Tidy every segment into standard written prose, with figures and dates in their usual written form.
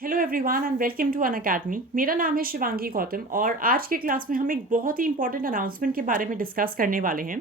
Hello everyone and welcome to Unacademy. मेरा नाम है शिवांगी गौतम और आज के क्लास में हम एक बहुत ही इंपॉर्टेंट अनाउंसमेंट के बारे में डिस्कस करने वाले हैं।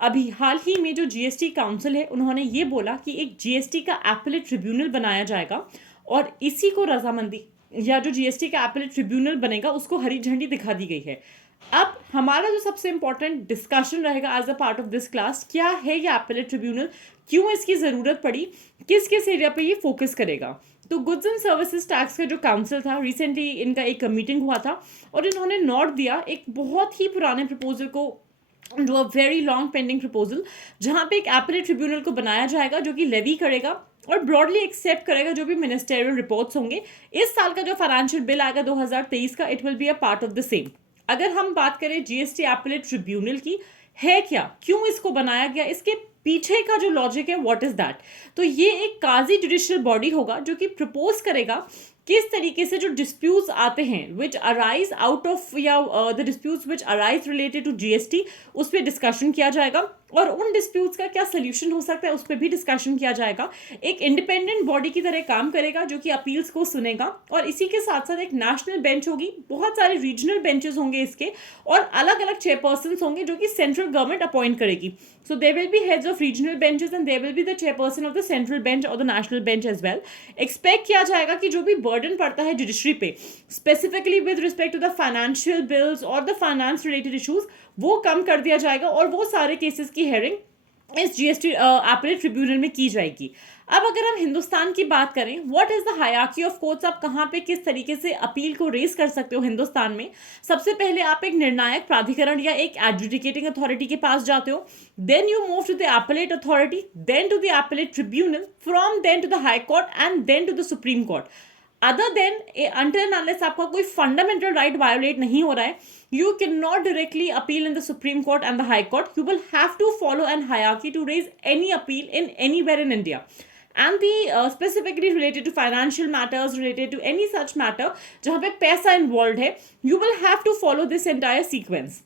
अभी हाल ही में जो जीएसटी काउंसिल है उन्होंने ये बोला कि एक जीएसटी का एपेलेट ट्रिब्यूनल बनाया जाएगा और इसी को रजामंदी या जो जीएसटी का एपेलेट ट्रिब्यूनल बनेगा उसको हरी झंडी दिखा दी गई है। अब हमारा जो सबसे इंपॉर्टेंट डिस्कशन रहेगा as a part of this class, क्या है ये एपेलेट ट्रिब्यूनल, क्यों इसकी ज़रूरत पड़ी, किस किस एरिया पे ये फोकस करेगा। तो गुड्स एंड सर्विसेज टैक्स का जो काउंसिल था, रिसेंटली इनका एक मीटिंग हुआ था और इन्होंने नोट दिया एक बहुत ही पुराने प्रपोजल को, जो a very long pending proposal, जहाँ पे एक एपेलेट ट्रिब्यूनल को बनाया जाएगा जो कि लेवी करेगा और ब्रॉडली एक्सेप्ट करेगा जो भी मिनिस्टेरियल रिपोर्ट्स होंगे। इस साल का जो फाइनेंशियल बिल आएगा 2023 का, it will be a part of the same. अगर हम बात करें जीएसटी एपेलेट ट्रिब्यूनल की, है क्या, क्यों इसको बनाया गया, इसके पीछे का जो लॉजिक है, व्हाट इज दैट। तो ये एक काजी जुडिशियल बॉडी होगा जो कि प्रपोज करेगा किस तरीके से जो डिस्प्यूट्स आते हैं विच अराइज आउट ऑफ या the disputes which arise related to GST, उस पर डिस्कशन किया जाएगा और उन डिस्प्यूट्स का क्या सोल्यूशन हो सकता है उस पर भी डिस्कशन किया जाएगा। एक इंडिपेंडेंट बॉडी की तरह काम करेगा जो कि अपील्स को सुनेगा और इसी के साथ साथ एक नेशनल बेंच होगी, बहुत सारे रीजनल बेंचेस होंगे इसके और अलग अलग चेयरपर्सन होंगे जो कि सेंट्रल गवर्नमेंट अपॉइंट करेगी। So they will be heads of regional benches and they will be the chairperson of the central bench और the national bench as well. Expect किया जाएगा कि जो भी बर्डन पड़ता है जुडिशरी पे, specifically with respect to the financial bills और द फाइनेंस रिलेटेड इशूज, वो कम कर दिया जाएगा और वो सारे केसेस की हेयरिंग इस जीएसटी एपेलेट ट्रिब्यूनल में की जाएगी। अब अगर हम हिंदुस्तान की बात करें, what is the hierarchy of courts, आप कहाँ पे किस तरीके से अपील को रेज कर सकते हो हिंदुस्तान में। सबसे पहले आप एक निर्णायक प्राधिकरण या एक एडजुडिकेटिंग अथॉरिटी के पास जाते हो, then you move to the appellate authority, then to the appellate tribunal, from then to the high court and then to the supreme court. Other than until unless आपका कोई फंडामेंटल राइट वायोलेट नहीं हो रहा है, you cannot directly appeal in the Supreme Court and the High Court. You will have to follow an hierarchy to raise any appeal in anywhere in India. And the specifically related to financial matters, related to any such matter जहाँ पे पैसा involved है, you will have to follow this entire sequence.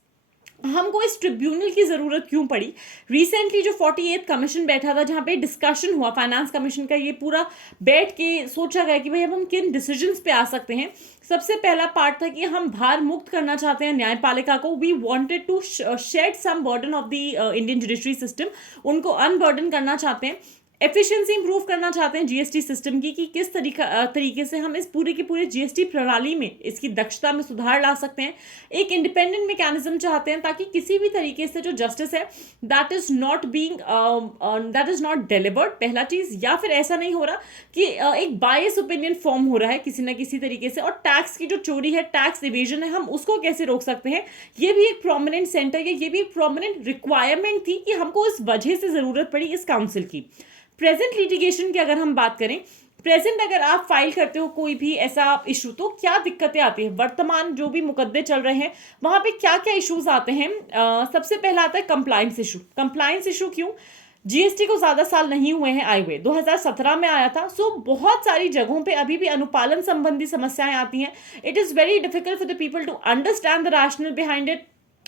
हमको इस tribunal की ज़रूरत क्यों पड़ी? रिसेंटली जो 48th कमीशन बैठा था जहाँ पे डिस्कशन हुआ फाइनेंस कमीशन का, ये पूरा बैठ के सोचा गया कि भाई अब हम किन डिसीजंस पे आ सकते हैं। सबसे पहला पार्ट था कि हम भार मुक्त करना चाहते हैं न्यायपालिका को। We wanted to shed some burden of the Indian judiciary system, उनको अनबर्डन करना चाहते हैं, एफिशिएंसी इंप्रूव करना चाहते हैं जीएसटी सिस्टम की कि किस तरीके से हम इस पूरे की पूरी जीएसटी प्रणाली में इसकी दक्षता में सुधार ला सकते हैं। एक इंडिपेंडेंट मैकेनिज्म चाहते हैं ताकि किसी भी तरीके से जो जस्टिस है दैट इज नॉट डिलीवर्ड, पहला चीज, या फिर ऐसा नहीं हो रहा कि एक बायस ओपिनियन फॉर्म हो रहा है किसी ना किसी तरीके से। और टैक्स की जो चोरी है, टैक्स इवेजन है, हम उसको कैसे रोक सकते हैं, ये भी एक प्रोमिनेंट सेंटर या ये भी एक प्रोमिनेंट रिक्वायरमेंट थी कि हमको इस वजह से जरूरत पड़ी इस काउंसिल की। प्रेजेंट लिटिगेशन की अगर हम बात करें, प्रेजेंट अगर आप फाइल करते हो कोई भी ऐसा इशू, तो क्या दिक्कतें आती हैं, वर्तमान जो भी मुकदमे चल रहे हैं वहां पे क्या क्या इश्यूज आते हैं। सबसे पहला आता है कंप्लायंस इशू। कंप्लायंस इशू क्यों? जीएसटी को ज्यादा साल नहीं हुए हैं आए हुए, 2017 में आया था। सो बहुत सारी जगहों पे अभी भी अनुपालन संबंधी समस्याएं आती हैं। It is very difficult for the people to understand the rational behind it,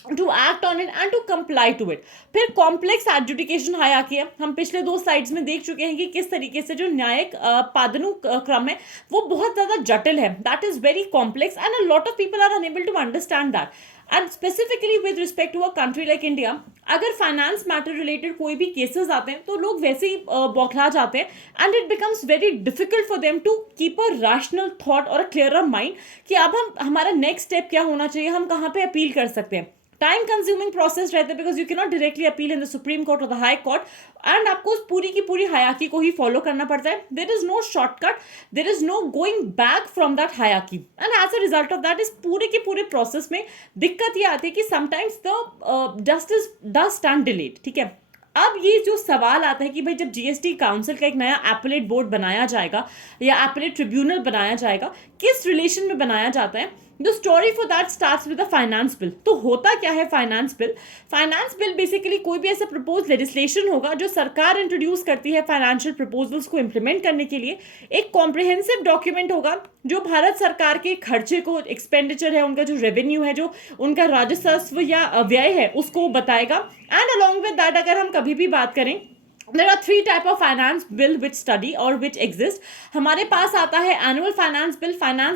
to act on it and to comply to it. फिर कॉम्प्लेक्स एडजुडिकेशन हायरार्की है। हम पिछले 2 स्लाइड्स में देख चुके हैं कि किस तरीके से जो न्यायिक पादानुक्रम है वो बहुत ज्यादा जटिल है, that is very complex and a lot of people are unable to understand that. And specifically with respect to a country like India, अगर फाइनेंस मैटर रिलेटेड कोई भी केसेस आते हैं तो लोग वैसे ही बौखला जाते हैं and it becomes very difficult for them to keep a rational thought और अ क्लियर माइंड कि अब हमारा नेक्स्ट स्टेप क्या होना चाहिए, हम कहाँ पे अपील कर सकते हैं। टाइम कंज्यूमिंग प्रोसेस रहता है because you can not directly appeal in the supreme court और द हाई कोर्ट एंड आपको उस पूरी की पूरी हायरार्की को ही फॉलो करना पड़ता है। There is no shortcut, there is no going back from that hierarchy and as a result of that इस पूरे के पूरे प्रोसेस में दिक्कत ये आती है कि sometimes the justice does stand delayed. ठीक है, अब ये जो सवाल आता है कि भाई जब जीएसटी काउंसिल का एक नया एपेलेट बोर्ड बनाया जाएगा या एपेलेट ट्रिब्यूनल बनाया जाएगा, किस रिलेशन में बनाया जाता है। The story for that starts with the finance bill. तो होता क्या है finance bill? Finance bill basically कोई भी ऐसा प्रपोज लेजिस्लेशन होगा जो सरकार इंट्रोड्यूस करती है फाइनेंशियल प्रपोजल्स को इम्प्लीमेंट करने के लिए। एक कॉम्प्रिहेंसिव डॉक्यूमेंट होगा जो भारत सरकार के खर्चे को, एक्सपेंडिचर है उनका, जो रेवेन्यू है, जो उनका राजस्व या व्यय है, उसको बताएगा। एंड अलॉन्ग विद दैट अगर हम कभी भी बात करें There are three type of finance bill which study or which exist. हमारे पास आता है annual finance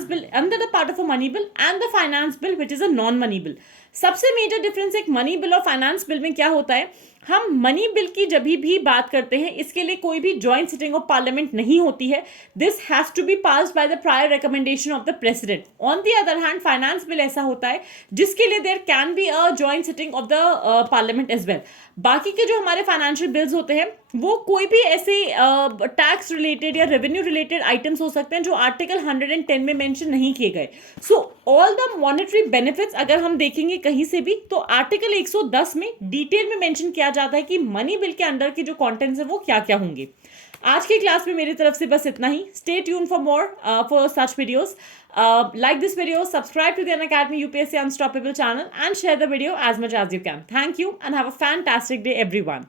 bill under the part of a money bill and the finance bill which is a non money bill. सबसे major difference एक money bill और finance bill में क्या होता है, हम मनी बिल की जब भी बात करते हैं इसके लिए कोई भी जॉइंट सिटिंग ऑफ पार्लियामेंट नहीं होती है. This has to be passed by the prior recommendation of the president. On the other hand finance bill ऐसा होता है जिसके लिए there can be a joint sitting of the parliament as well. बाकी के जो हमारे फाइनेंशियल बिल्स होते हैं वो कोई भी ऐसे टैक्स रिलेटेड या रेवेन्यू रिलेटेड आइटम्स हो सकते हैं जो आर्टिकल 110 में मेंशन नहीं किए गए. So all the monetary benefits अगर हम देखेंगे कहीं से भी तो आर्टिकल 110 में डिटेल में मेंशन किया जाता है कि मनी बिल के अंदर के जो कंटेंट्स है वो क्या क्या होंगे. आज की क्लास में मेरी तरफ से बस इतना ही. Stay tune for more for such videos. Like this video, subscribe to the Unacademy UPSC Unstoppable channel and share the video as much as you can. Thank you and have a fantastic day everyone.